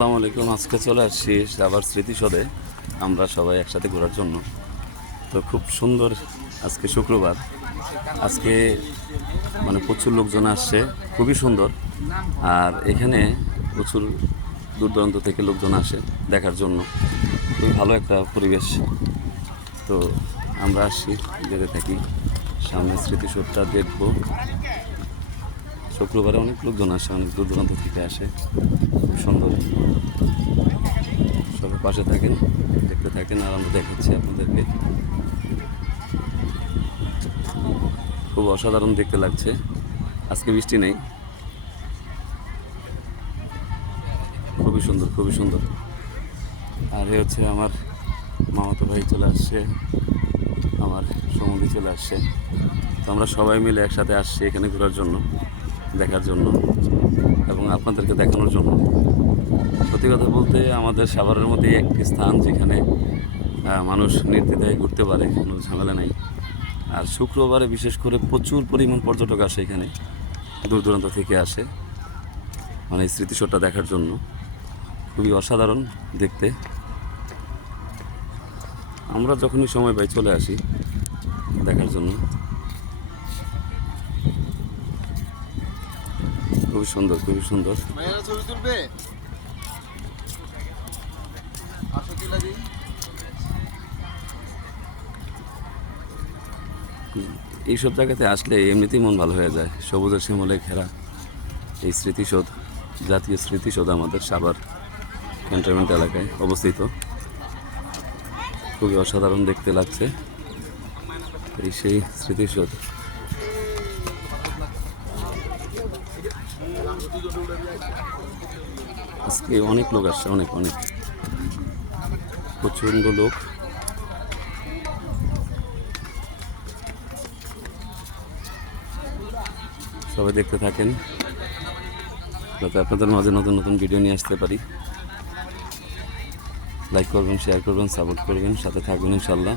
আসসালামু আলাইকুম, আজকে চলে আসছি আবার স্মৃতিসদে আমরা সবাই একসাথে ঘোরার জন্য। তো খুব সুন্দর আজকে শুক্রবার। আজকে মানে প্রচুর লোকজন আসছে, খুবই সুন্দর। আর এখানে প্রচুর দূর দূরান্ত থেকে লোকজন আসে দেখার জন্য। খুবই ভালো একটা পরিবেশ। তো আমরা আসছি যেতে থাকি। সামনে স্মৃতিসৌধটা দেখব। শুক্রবারে অনেক লোকজন আসে, অনেক দূর দূরান্ত থেকে আসে। খুব সুন্দর। সবাই পাশে থাকেন, দেখতে থাকেন, আর আমরা দেখাচ্ছি আপনাদেরকে। খুব অসাধারণ দেখতে লাগছে। আজকে বৃষ্টি নেই। খুবই সুন্দর খুবই সুন্দর। আর এ হচ্ছে আমার মামাতো ভাই চলে আসছে, আমার সমুদ্রে চলে আসছে। তো আমরা সবাই মিলে একসাথে আসছি এখানে ঘোরার জন্য। দেখার জন্য এবং আপনাদেরকে দেখানোর জন্য। সত্যি কথা বলতে আমাদের সাভারের মধ্যে একটি স্থান যেখানে মানুষ নির্দ্বিধায় ঘুরতে পারে, কোনো ঝামেলা নাই। আর শুক্রবারে বিশেষ করে প্রচুর পরিমাণ পর্যটক আসে এখানে, দূর দূরান্ত থেকে আসে মানে এই স্মৃতিসৌধটা দেখার জন্য। খুবই অসাধারণ দেখতে। আমরা যখনই সময় পাই চলে আসি দেখার জন্য। খুবই সুন্দর খুবই সুন্দর। ছবি তুলবে? এইসব জায়গাতে আসলে এমনিতেই মন ভালো হয়ে যায়। সবুজের শিমলে ঘেরা এই স্মৃতিসৌধ জাতীয় স্মৃতিসৌধ আমাদের সাবার ক্যান্টনমেন্ট এলাকায় অবস্থিত। খুবই অসাধারণ দেখতে লাগছে। এই সেই স্মৃতিসৌধ। আজকে অনেক লোক আসছে, অনেক অনেক। প্রচণ্ড লোক। সবাই দেখতে থাকেন। যাতে আপনাদের মাঝে নতুন নতুন ভিডিও নিয়ে আসতে পারি। লাইক করবেন শেয়ার করবেন সাপোর্ট করবেন, সাথে থাকবেন ইনশাল্লাহ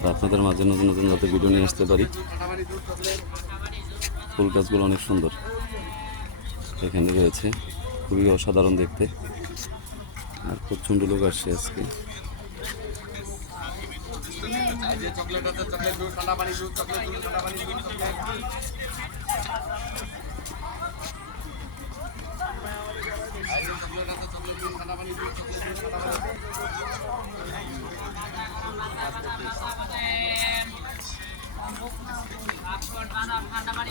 আর আপনাদের মাঝে নতুন নতুন যাতে ভিডিও নিয়ে আসতে পারি। ফুল গাছগুলো অনেক সুন্দর। এখানে রয়েছে। খুবই অসাধারণ দেখতে। আর প্রচণ্ড লোক আসছে আজকে। ঠান্ডা পানি